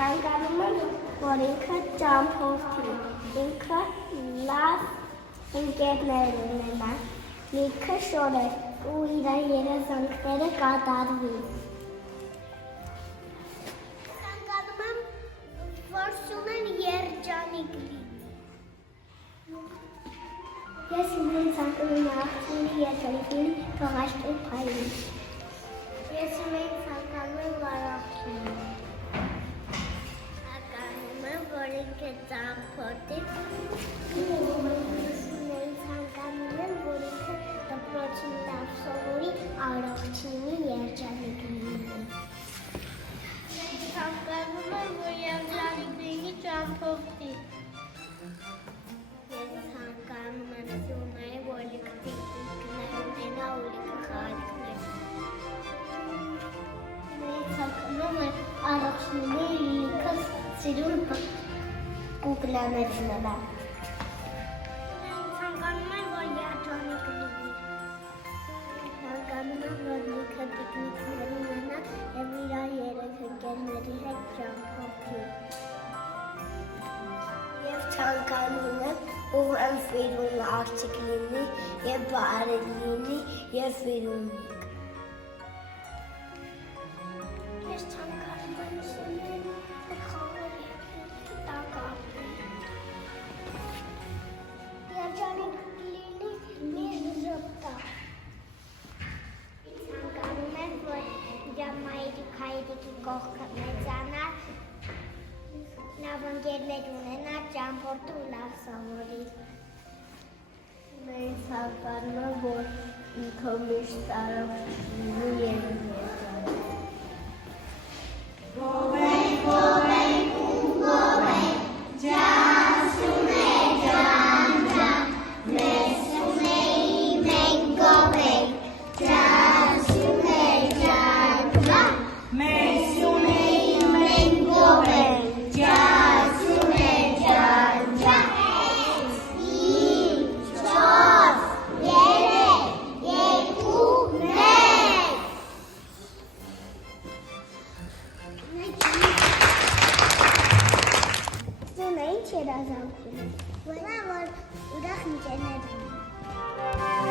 Ցանկանում եմ, որ ինքը ճամփորդի, ինքը լավ ընկերներ ունենա, լիքը շորեր ու իր երազանքները կատարվի։ Ցանկանում եմ, որ Սյունեն երջանիկ լինի։ Ես ինձ ցանկանում եմ աղջիկի երջանիկ լինի, թող աշխեն փայլի։ Ես ինձ ցանկանում եմ վարակի։ Որ ինքը ճամփորդի, ցանկանում եմ, որ ինքը դպրոցին լավ սովորի, առողջինի, երջանիկ լինի։ Ցանկանում եմ, որ երջանիկ լինի, ճամփորդի։ Ես ցանկանում եմ Սյունեն, որ ինքը տիկնիկներ ունենա ու ինքը խաղալիքներ։ Ես ցանկանում եմ առողջինի, ինքը սիրուն կուկլաներ ունենա։ Ցանկանում եմ, որ երջանիկ լինի։ Ցանկանում եմ, որ ինքը տիկնիկներ ունենա և իր երեք ընկերների հետ ճամփորդի։ Եվ ցանկանում եմ, որ ֆիրուն աղջիկ լինի և բարի լինի և ֆիրունիկ։ Ես ցանկանում եմ Սյունեն երջանիկ լինի մեր զոպտա։ Ցանկանում եմ, որ իր մայրիկի կողքը մեծանա, լավ ընկերներ ունենա, ճամփորդի ու լավ սովորի։ Մենք ցանկանում եմ, որ ինքը միշտ առողջ լինի և երջանիկ։ Երազանքում, որը որ ուրախ ընկերներ ունի։